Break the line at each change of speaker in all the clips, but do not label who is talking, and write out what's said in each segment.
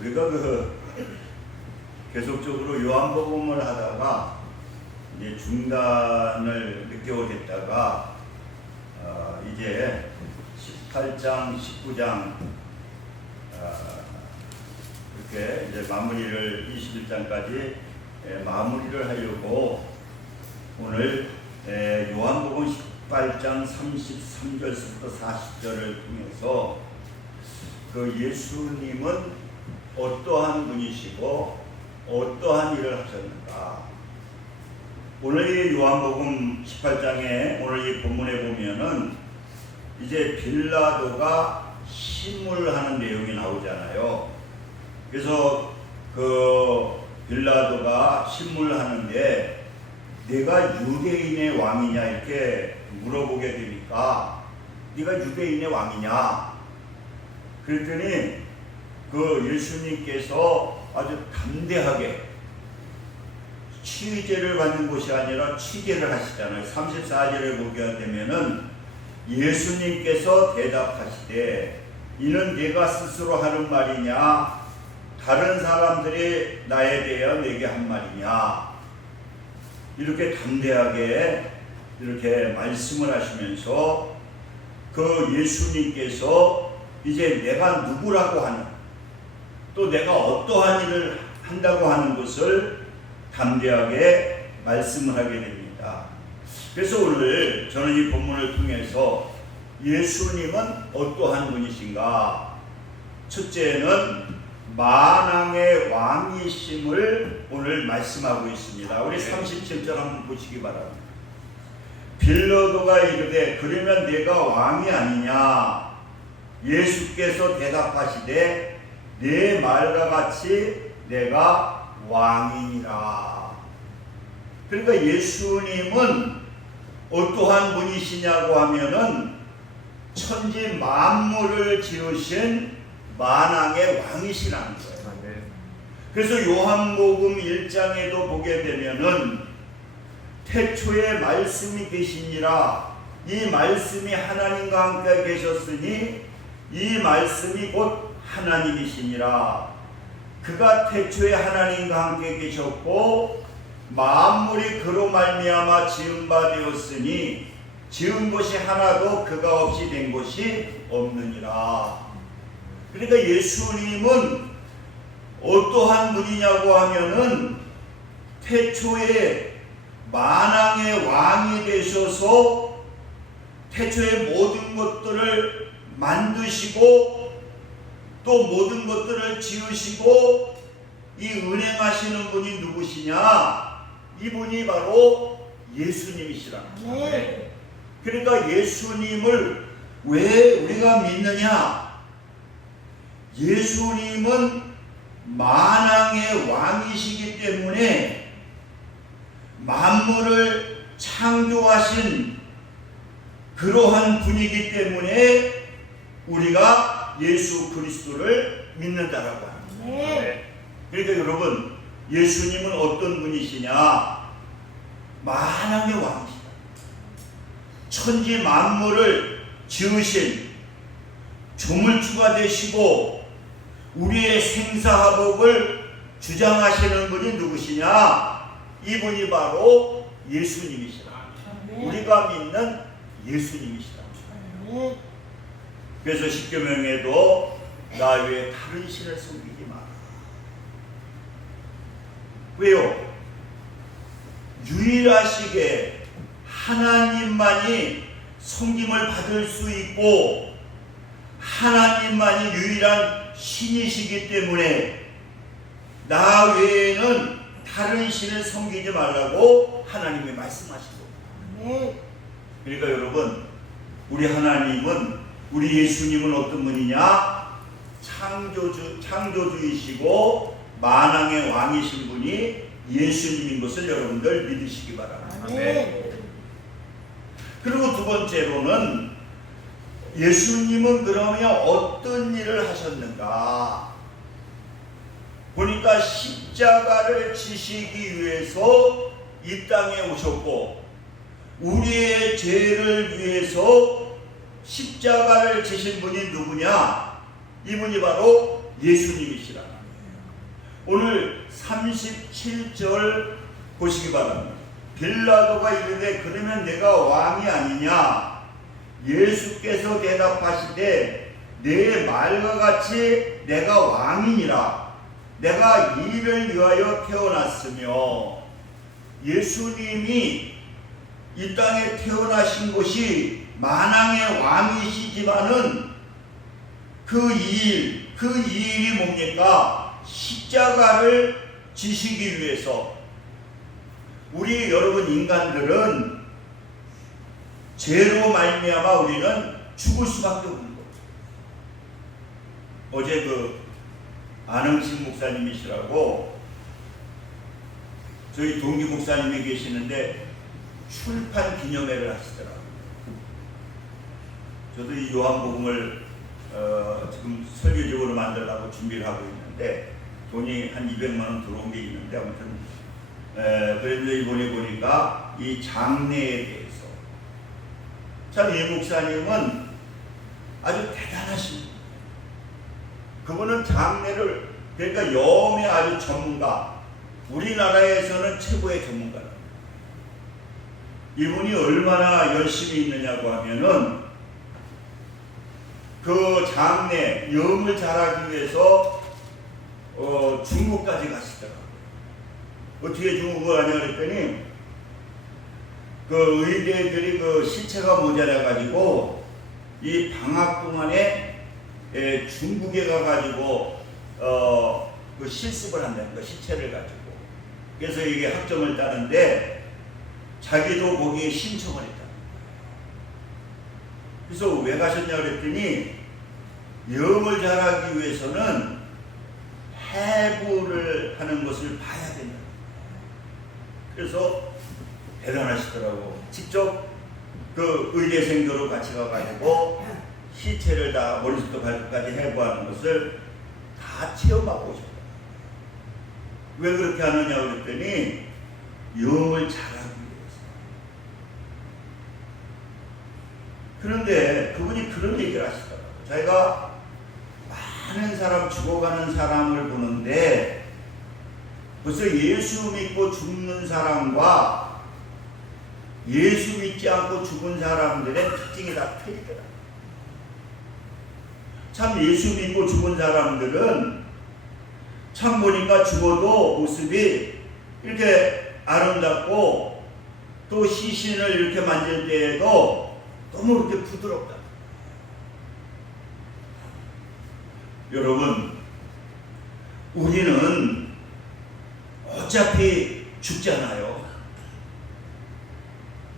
우리가 그 계속적으로 요한복음을 하다가 이제 중단을 몇 개월 했다가 어, 이제 18장, 19장 어, 이렇게 이제 마무리를 21장까지 마무리를 하려고 오늘 에, 요한복음 18장 33절부터 40절을 통해서 그 예수님은 어떠한 분이시고 어떠한 일을 하셨는가? 오늘 이 요한복음 18장에 오늘 이 본문에 보면은 이제 빌라도가 신문하는 내용이 나오잖아요. 그래서 그 빌라도가 신문하는데 내가 유대인의 왕이냐 이렇게 물어보게 되니까? 네가 유대인의 왕이냐? 그랬더니 그 예수님께서 아주 담대하게 취재를 받는 곳이 아니라 취재를 하시잖아요. 34절에 보게 되면은 예수님께서 대답하시되 이는 내가 스스로 하는 말이냐? 다른 사람들이 나에 대하여 내게 한 말이냐? 이렇게 담대하게 이렇게 말씀을 하시면서 그 예수님께서 이제 내가 누구라고 하는 또 내가 어떠한 일을 한다고 하는 것을 담대하게 말씀을 하게 됩니다. 그래서 오늘 저는 이 본문을 통해서 예수님은 어떠한 분이신가? 첫째는 만왕의 왕이심을 오늘 말씀하고 있습니다. 우리 37절 한번 보시기 바랍니다. 빌로도가 이르되 그러면 내가 왕이 아니냐? 예수께서 대답하시되 내 말과 같이 내가 왕이니라. 그러니까 예수님은 어떠한 분이시냐고 하면은 천지 만물을 지으신 만왕의 왕이시라는 거예요. 그래서 요한복음 1장에도 보게 되면은 태초에 말씀이 계시니라 이 말씀이 하나님과 함께 계셨으니 이 말씀이 곧 하나님이시니라. 그가 태초에 하나님과 함께 계셨고 만물이 그로 말미암아 지은 바 되었으니 지은 것이 하나도 그가 없이 된 것이 없느니라. 그러니까 예수님은 어떠한 분이냐고 하면은 태초에 만왕의 왕이 되셔서 태초에 모든 것들을 만드시고 또 모든 것들을 지으시고 이 은행하시는 분이 누구시냐? 이분이 바로 예수님이시라.
네.
그러니까 예수님을 왜 우리가 믿느냐? 예수님은 만왕의 왕이시기 때문에 만물을 창조하신 그러한 분이기 때문에 우리가 예수 그리스도를 믿는다라고 합니다.
네.
그러니까 여러분 예수님은 어떤 분이시냐? 만왕의 왕이시다. 천지 만물을 지으신 조물주가 되시고 우리의 생사화복을 주장하시는 분이 누구시냐? 이분이 바로 예수님이시다.
네.
우리가 믿는 예수님이시다.
네.
그래서 십계명에도 나 외에 다른 신을 섬기지 마라. 왜요? 유일하시게 하나님만이 섬김을 받을 수 있고 하나님만이 유일한 신이시기 때문에 나 외에는 다른 신을 섬기지 말라고 하나님이 말씀하시고
네.
그러니까 여러분 우리 하나님은 우리 예수님은 어떤 분이냐? 창조주 창조주이시고 만왕의 왕이신 분이 예수님인 것을 여러분들 믿으시기 바랍니다.
네.
그리고 두 번째로는 예수님은 그러면 어떤 일을 하셨는가? 보니까 십자가를 지시기 위해서 이 땅에 오셨고 우리의 죄를 위해서 십자가를 지신 분이 누구냐? 이분이 바로 예수님이시라. 오늘 37절 보시기 바랍니다. 빌라도가 이르되 그러면 내가 왕이 아니냐? 예수께서 대답하시되 내 말과 같이 내가 왕이니라. 내가 이를 위하여 태어났으며 예수님이 이 땅에 태어나신 곳이 만왕의 왕이시지만은 그 일, 그 일이 뭡니까? 십자가를 지시기 위해서 우리 여러분 인간들은 죄로 말미암아 우리는 죽을 수밖에 없는 거죠. 어제 그 안흥신 목사님이시라고 저희 동기 목사님이 계시는데 출판 기념회를 하시더라고요. 저도 이 요한복음을 어, 지금 설교적으로 만들려고 준비를 하고 있는데 돈이 한 200만 원 들어온 게 있는데 아무튼 에, 그런데 이번에 보니까 이 장례에 대해서 참 이 목사님은 아주 대단하신 분. 그분은 장례를 그러니까 염의 아주 전문가 우리나라에서는 최고의 전문가다. 이분이 얼마나 열심히 있느냐고 하면은 그 장례 염을 잘하기 위해서 어, 중국까지 가시더라고요. 어떻게 중국을 하냐 그랬더니 그 의대들이 그 시체가 모자라 가지고 이 방학 동안에 에, 중국에 가가지고 어, 그 실습을 한다는 거 시체를 가지고 그래서 이게 학점을 따는데 자기도 거기에 신청을 했다. 그래서 왜 가셨냐 그랬더니 영을 잘하기 위해서는 해부를 하는 것을 봐야 된다. 그래서 대단하시더라고. 직접 그 의대생들로 같이 가가지고 시체를 다 머리부터 발끝까지 해부하는 것을 다 체험하고 오셨다. 왜 그렇게 하느냐 그랬더니 영을 잘하기 위해서. 그런데 그분이 그런 얘기를 하시더라고요. 자기가 많은 사람 죽어가는 사람을 보는데 벌써 예수 믿고 죽는 사람과 예수 믿지 않고 죽은 사람들의 특징이 다 틀리더라. 참 예수 믿고 죽은 사람들은 참 보니까 죽어도 모습이 이렇게 아름답고 또 시신을 이렇게 만질 때에도 너무 이렇게 부드럽다. 여러분, 우리는 어차피 죽잖아요.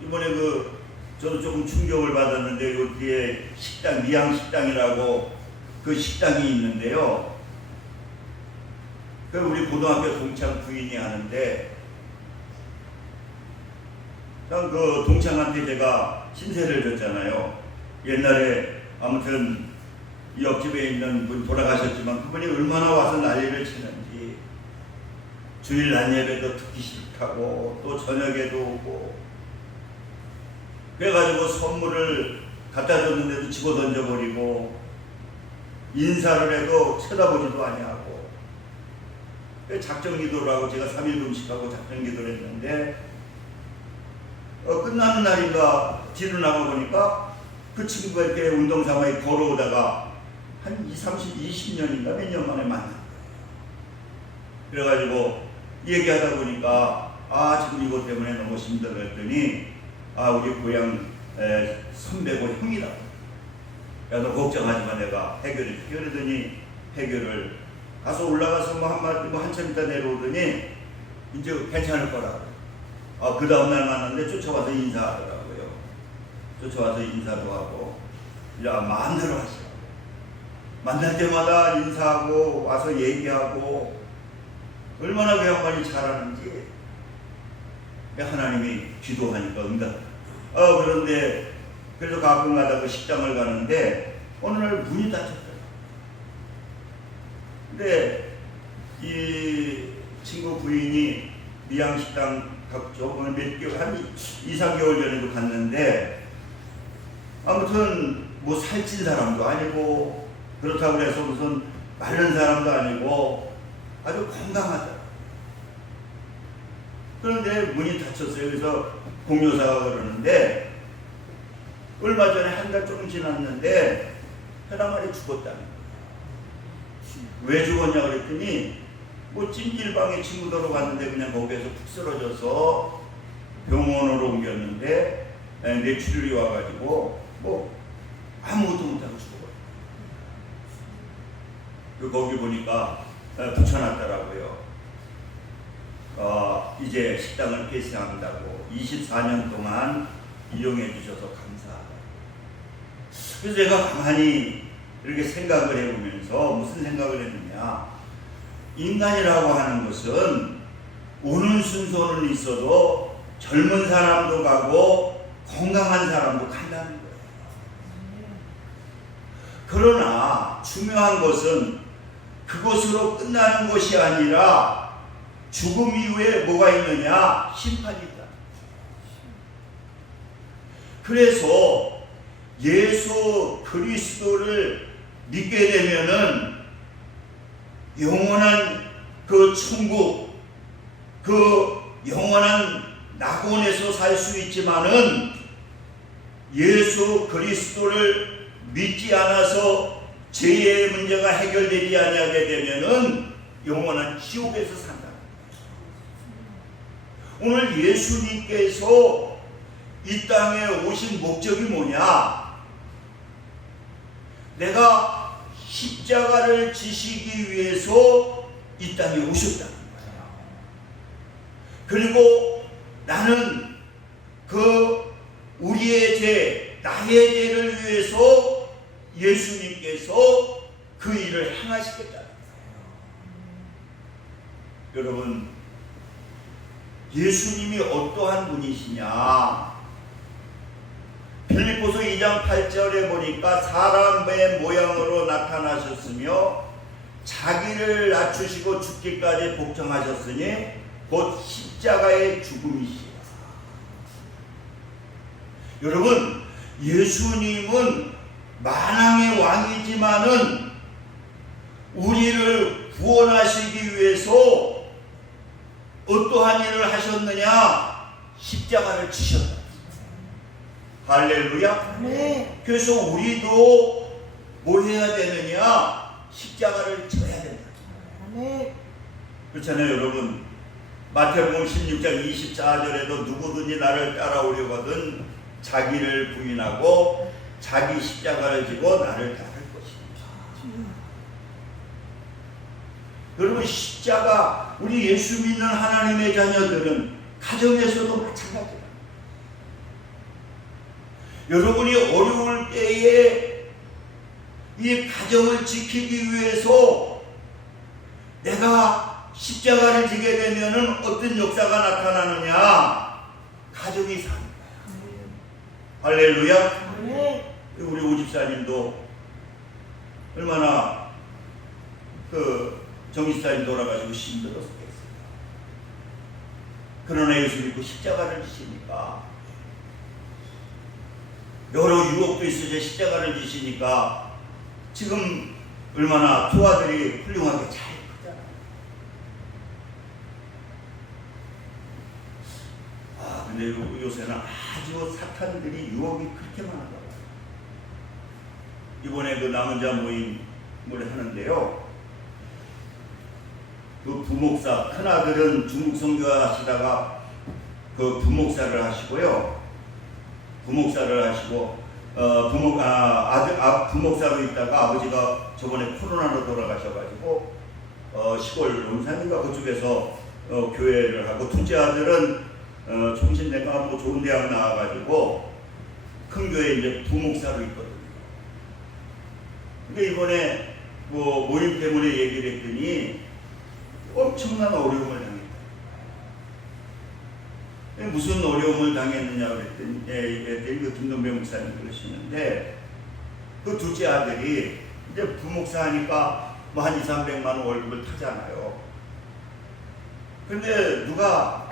이번에 그 저도 조금 충격을 받았는데 요 뒤에 식당 미양 식당이라고 그 식당이 있는데요. 그 우리 고등학교 동창 부인이 하는데 그 동창한테 제가 신세를 졌잖아요. 옛날에 아무튼 이 옆집에 있는 분 돌아가셨지만 그분이 얼마나 와서 난리를 치는지. 주일 난 예배도 듣기 싫다고 또 저녁에도 오고. 그래가지고 선물을 갖다 줬는데도 집어 던져버리고 인사를 해도 쳐다보지도 아니하고. 작정 기도를 하고 제가 3일 금식하고 작정 기도를 했는데 어, 끝나는 날인가 뒤로 나가 보니까 그 친구가 이렇게 운동 삼아 걸어오다가 한 2, 30, 20년인가 몇 년 만에 만난 거예요. 그래가지고 얘기하다 보니까 아 지금 이것 때문에 너무 힘들어 했더니 아 우리 고향 에, 선배고 형이다. 야너 걱정하지 마 내가 해결해 줄게 그러더니 해결을 가서 올라가서 뭐 한마디 뭐 한참 있다 내려오더니 이제 괜찮을 거라고. 아, 그 다음날 만났는데 쫓아와서 인사하더라고요. 쫓아와서 인사도 하고, 야, 마음대로 하시라고. 만날 때마다 인사하고, 와서 얘기하고, 얼마나 그 양반이 잘하는지, 하나님이 기도하니까 응답. 어, 그런데, 그래서 가끔 가다 그 식당을 가는데, 어느 날 문이 닫혔더라. 근데, 이 친구 부인이 미양식당 저번에 몇 개월, 한 2, 3개월 전에도 갔는데, 아무튼 뭐 살찐 사람도 아니고, 그렇다고 해서 무슨 마른 사람도 아니고, 아주 건강하다. 그런데 문이 닫혔어요. 그래서 공료사가 그러는데 얼마 전에 한 달 조금 지났는데 해당말이 죽었다는 거예요. 왜 죽었냐 그랬더니 뭐 찜질방에 친구들하고 갔는데 그냥 거기에서 푹 쓰러져서 병원으로 옮겼는데 에, 뇌출혈이 와가지고 뭐 아무것도 못하고 죽어버렸어요. 그 거기 보니까 에, 붙여놨더라고요. 어, 이제 식당을 폐쇄한다고 24년 동안 이용해 주셔서 감사하다. 그래서 제가 가만히 이렇게 생각을 해보면서 무슨 생각을 했느냐. 인간이라고 하는 것은 오는 순서는 있어도 젊은 사람도 가고 건강한 사람도 간다는 거예요. 그러나 중요한 것은 그것으로 끝나는 것이 아니라 죽음 이후에 뭐가 있느냐? 심판이 있다. 그래서 예수 그리스도를 믿게 되면은 영원한 그 천국, 그 영원한 낙원에서 살 수 있지만은 예수 그리스도를 믿지 않아서 죄의 문제가 해결되지 아니하게 되면은 영원한 지옥에서 산다. 오늘 예수님께서 이 땅에 오신 목적이 뭐냐? 내가 십자가를 지시기 위해서 이 땅에 오셨다는 거예요. 그리고 나는 그 우리의 죄, 나의 죄를 위해서 예수님께서 그 일을 행하시겠다는 거예요. 여러분, 예수님이 어떠한 분이시냐? 빌립보서 2장 8절에 보니까 사람의 모양으로 나타나셨으며 자기를 낮추시고 죽기까지 복종하셨으니 곧 십자가의 죽음이시라. 여러분, 예수님은 만왕의 왕이지만은 우리를 구원하시기 위해서 어떠한 일을 하셨느냐? 십자가를 지셨다. 할렐루야.
아멘.
그래서 우리도 뭘 해야 되느냐? 십자가를 져야 된다.
아멘.
그렇잖아요, 여러분. 마태복음 16장 24절에도 누구든지 나를 따라오려거든 자기를 부인하고 자기 십자가를 지고 나를 따를 것이다. 여러분 십자가 우리 예수 믿는 하나님의 자녀들은 가정에서도 마찬가지다. 여러분이 어려울 때에 이 가정을 지키기 위해서 내가 십자가를 지게 되면은 어떤 역사가 나타나느냐? 가정이 사는 거야. 할렐루야.
아멘.
우리 오집사님도 얼마나 그 정집사님 돌아가시고 힘들었겠어요. 그러나 예수 믿고 십자가를 지시니까 여러 유혹도 있으셔 십자가를 지시니까 지금 얼마나 두 아들이 훌륭하게 잘 크잖아요. 아 근데 요- 요새는 아주 사탄들이 유혹이 그렇게 많아요. 이번에 그 남은 자 모임을 하는데요. 그 부목사 큰 아들은 중국 선교 하시다가 그 부목사를 하시고요. 부목사를 하시고 어 부목 아 아들 아 부목사로 있다가 아버지가 저번에 코로나로 돌아가셔가지고 어 시골 논산인가 그쪽에서 어 교회를 하고 둘째 아들은 어 총신대가 뭐 좋은 대학 나와가지고 큰 교회 이제 부목사로 있거든요. 근데 이번에 뭐 모임 때문에 얘기를 했더니 엄청난 어려움을 무슨 어려움을 당했느냐 그랬더니 예, 예, 그 김동배 목사님 그러시는데 그 둘째 아들이 이제 부목사 하니까 뭐 한 2, 300만 원 월급을 타잖아요. 근데 누가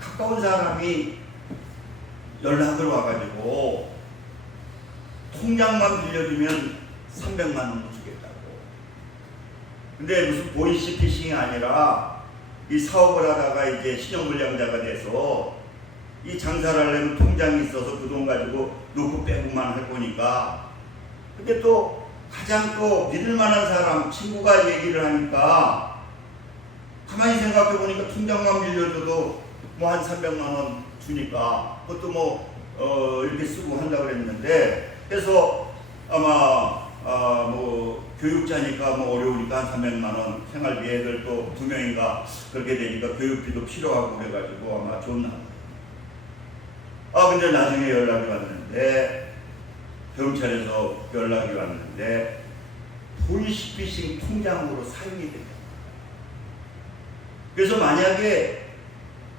가까운 사람이 연락을 와가지고 통장만 빌려주면 300만 원 주겠다고. 근데 무슨 보이시 피싱이 아니라 이 사업을 하다가 이제 신용불량자가 돼서 이 장사를 하려면 통장이 있어서 그 돈 가지고 놓고 빼고만 할 거니까. 근데 또 가장 또 믿을 만한 사람 친구가 얘기를 하니까 가만히 생각해 보니까 통장만 빌려줘도 뭐 한 300만 원 주니까 그것도 뭐 어, 이렇게 쓰고 한다 그랬는데 그래서 아마 아, 뭐 교육자니까 뭐 어려우니까 한 300만 원 생활비 애들 또 두 명인가 그렇게 되니까 교육비도 필요하고 그래가지고 아마 좋나 아 근데 나중에 연락이 왔는데 경찰에서 연락이 왔는데 보이시피싱 통장으로 사용이 됐다. 그래서 만약에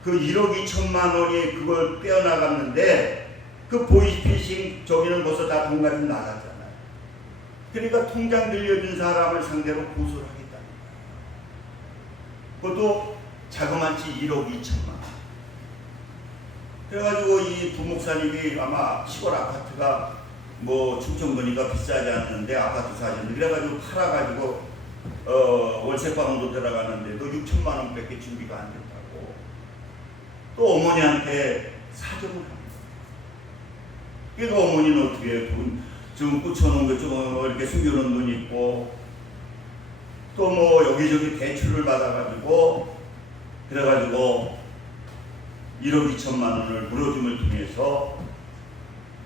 그 1억 2천만 원이 그걸 빼어나갔는데 그 보이스피싱 저기는 벌써 다 돈 가지고 나갔잖아요. 그러니까 통장 빌려준 사람을 상대로 고소를 하겠다. 그것도 자그마치 1억 2천만 원. 그래가지고 이 부목사님이 아마 시골 아파트가 뭐 충청도니까 비싸지 않는데 아파트 사셨는데 그래가지고 팔아가지고 어, 월세방도 들어가는데도 6천만 원밖에 준비가 안 됐다고 또 어머니한테 사정을 합니다. 그러니까 어머니는 어떻게 해 좀 꽂혀놓은 거좀 이렇게 숨겨놓은 돈 있고 또 뭐 여기저기 대출을 받아가지고 그래가지고 1억 2천만 원을 물어줌을 통해서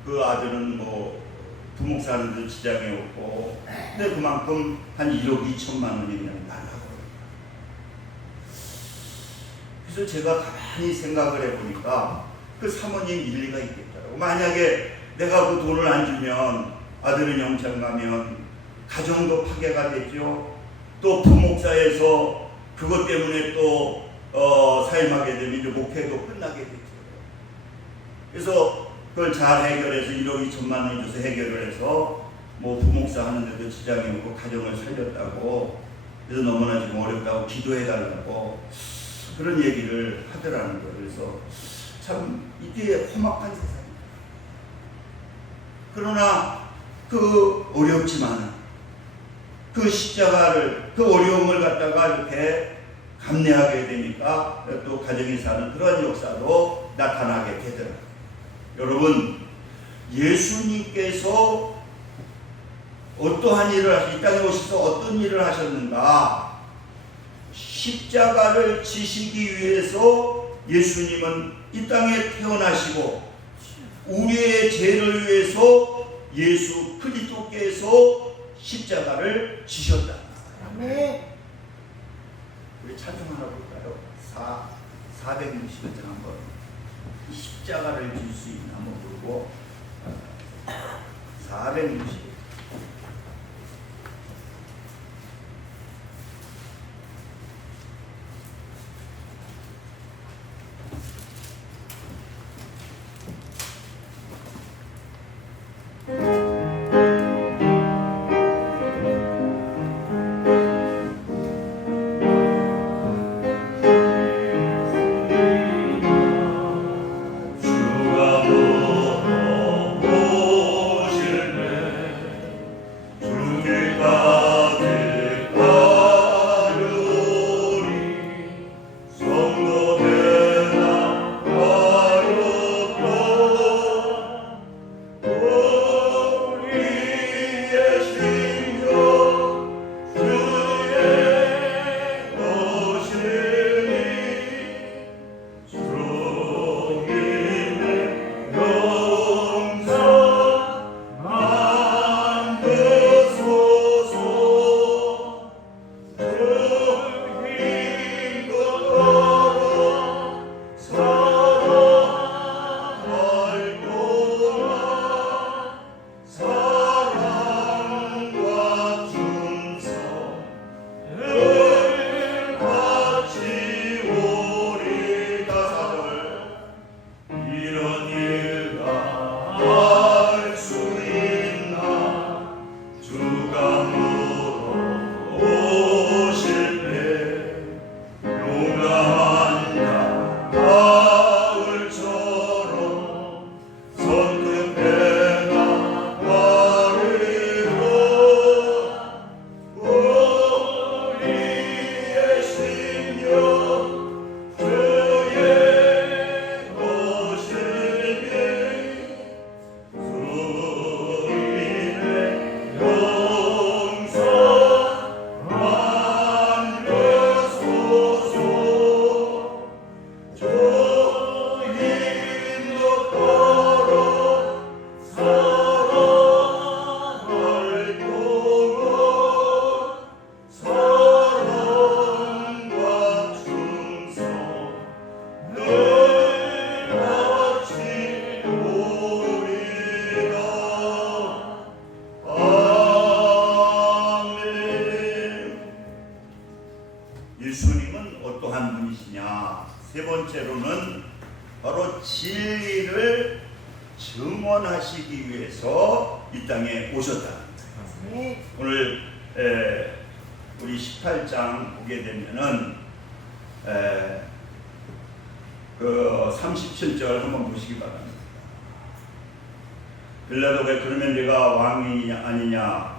그 아들은 뭐 부목 사는 데 지장이 없고 근데 그만큼 한 1억 2천만 원이 그냥 날라고 그래서 제가 가만히 생각을 해보니까 그 사모님 일리가 있겠더라고. 만약에 내가 그 돈을 안 주면 아들은 영창 가면 가정도 파괴가 되죠 또 부목사에서 그것 때문에 또 어, 사임하게 되면 이제 목회도 끝나게 되죠 그래서 그걸 잘 해결해서 1억 2천만 원 줘서 해결을 해서 뭐 부목사 하는데도 지장이 없고 가정을 살렸다고 그래서 너무나 지금 어렵다고 기도해 달라고 그런 얘기를 하더라는 거예요. 그래서 참 이게 험악한 세상이다. 그러나 그 어렵지만은 그 십자가를 그 어려움을 갖다가 이렇게 감내하게 되니까 또 가정이 사는 그런 역사도 나타나게 되더라고요. 여러분 예수님께서 어떠한 일을 하시, 이 땅에 오셔서 어떤 일을 하셨는가? 십자가를 지시기 위해서 예수님은 이 땅에 태어나시고 우리의 죄를 위해서 예수 그리스도께서 십자가를 지셨다.
아멘.
우리 찬송 하나 볼까요? 4 460장 한번 이 십자가를 질 수 있나 한번 보고 460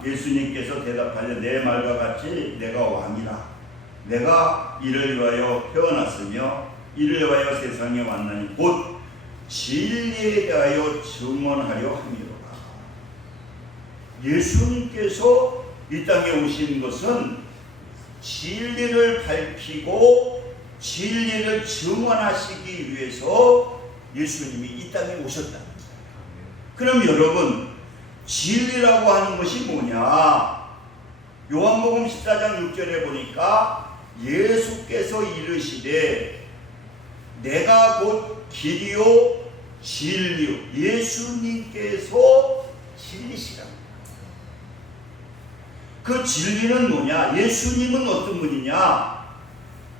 예수님께서 대답하여 내 말과 같이 내가 왕이라. 내가 이를 위하여 태어났으며 이를 위하여 세상에 왔나니 곧 진리에 대하여 증언하려 함이로라. 예수님께서 이 땅에 오신 것은 진리를 밝히고 진리를 증언하시기 위해서 예수님이 이 땅에 오셨다. 그럼 여러분 진리라고 하는 것이 뭐냐? 요한복음 14장 6절에 보니까 예수께서 이르시되 내가 곧 길이요 진리요 예수님께서 진리시라. 그 진리는 뭐냐? 예수님은 어떤 분이냐?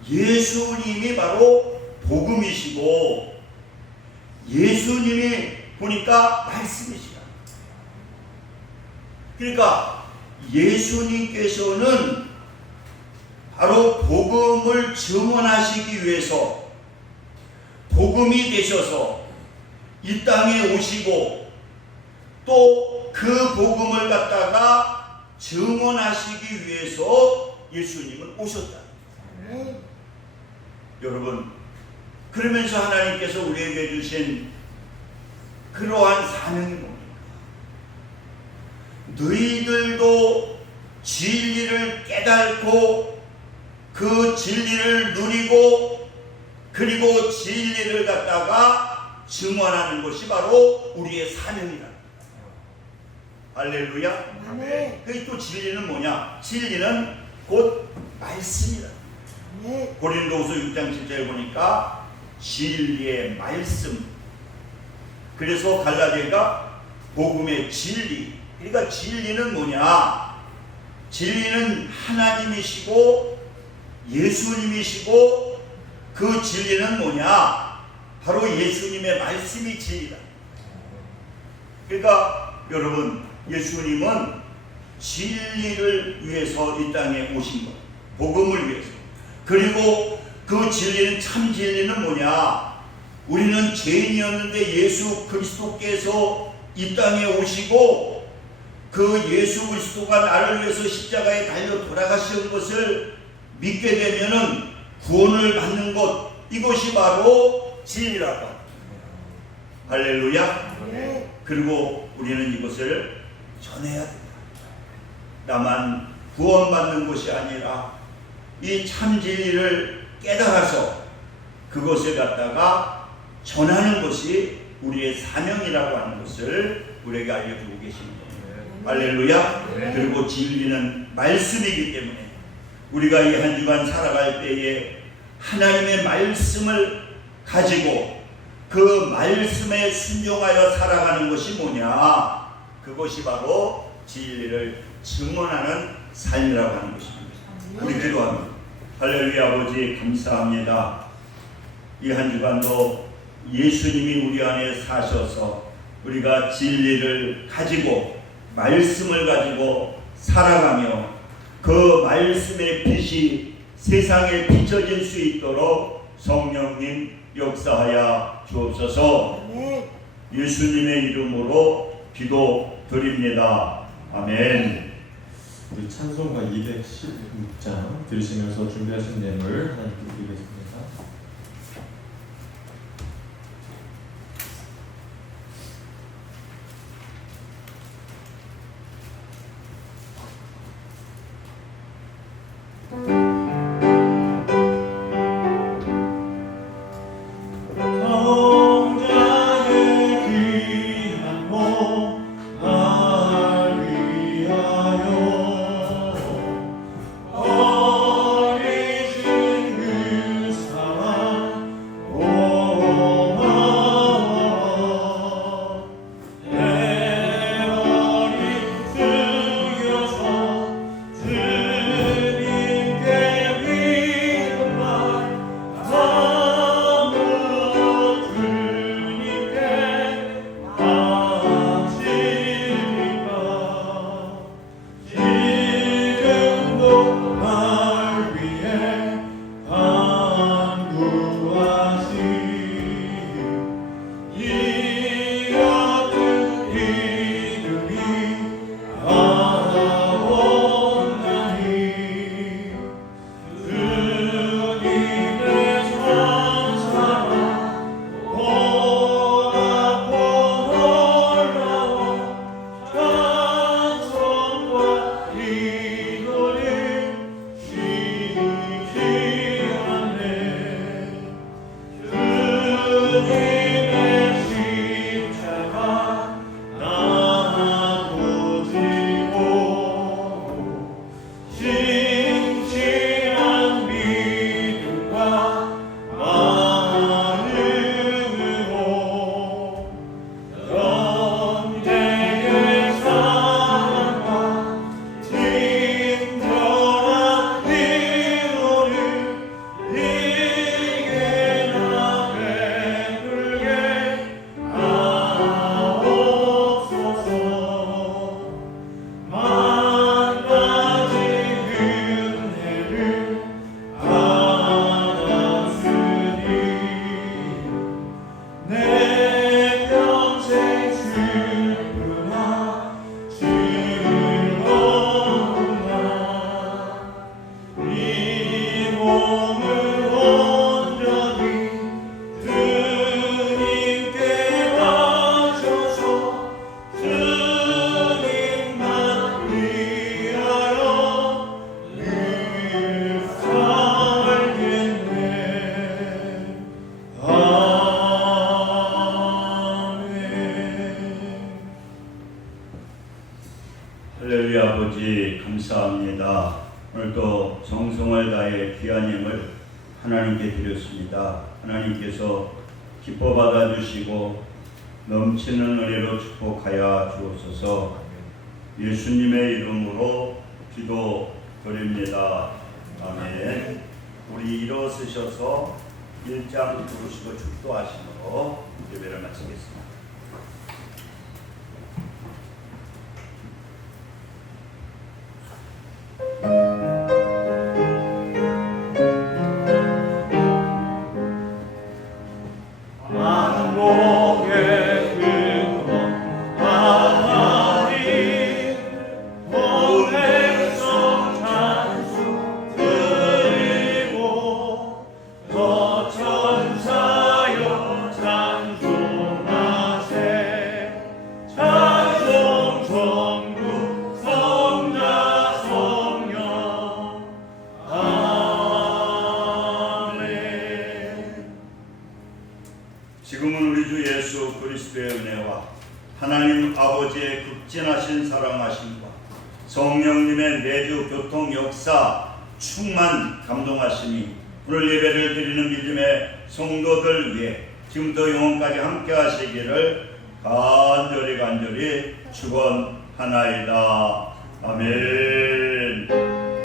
예수님이 바로 복음이시고 예수님이 보니까 말씀이시라. 그러니까 예수님께서는 바로 복음을 증언하시기 위해서 복음이 되셔서 이 땅에 오시고 또 그 복음을 갖다가 증언하시기 위해서 예수님은 오셨다.
네.
여러분 그러면서 하나님께서 우리에게 주신 그러한 사명이 뭡니까? 너희들도 진리를 깨닫고 그 진리를 누리고 그리고 진리를 갖다가 증언하는 것이 바로 우리의 사명이다. 할렐루야.
아멘.
그또 진리는 뭐냐? 진리는 곧 말씀이다.
네.
고린도후서 6장 7절 보니까 진리의 말씀. 그래서 갈라디아가 복음의 진리. 그러니까 진리는 뭐냐? 진리는 하나님이시고 예수님이시고 그 진리는 뭐냐? 바로 예수님의 말씀이 진리다. 그러니까 여러분 예수님은 진리를 위해서 이 땅에 오신 것. 복음을 위해서. 그리고 그 진리는 참 진리는 뭐냐? 우리는 죄인이었는데 예수 그리스도께서 이 땅에 오시고 그 예수 그리스도가 나를 위해서 십자가에 달려 돌아가신 것을 믿게 되면은 구원을 받는 것 이것이 바로 진리라고. 할렐루야.
네.
그리고 우리는 이것을 전해야 된다. 나만 구원받는 것이 아니라 이 참 진리를 깨달아서 그것을 갖다가 전하는 것이 우리의 사명이라고 하는 것을 우리에게 알려주고 계십니다. 할렐루야.
네.
그리고 진리는 말씀이기 때문에 우리가 이 한 주간 살아갈 때에 하나님의 말씀을 가지고 그 말씀에 순종하여 살아가는 것이 뭐냐? 그것이 바로 진리를 증언하는 삶이라고 하는 것입니다. 우리 기도합니다. 할렐루야 아버지 감사합니다. 이 한 주간도 예수님이 우리 안에 사셔서 우리가 진리를 가지고 말씀을 가지고 살아가며 그 말씀의 빛이 세상에 비춰질 수 있도록 성령님 역사하여 주옵소서
네.
예수님의 이름으로 기도드립니다. 아멘.
우리 찬송가 216장 들으시면서 준비하신 내용을 하나님께 드리겠습니다.
넘치는 은혜로 축복하여 주옵소서 예수님의 이름으로 기도 드립니다. 아멘 우리 일어서셔서 일장 부르시고 축도하시므로 예배를 마치겠습니다. Amor.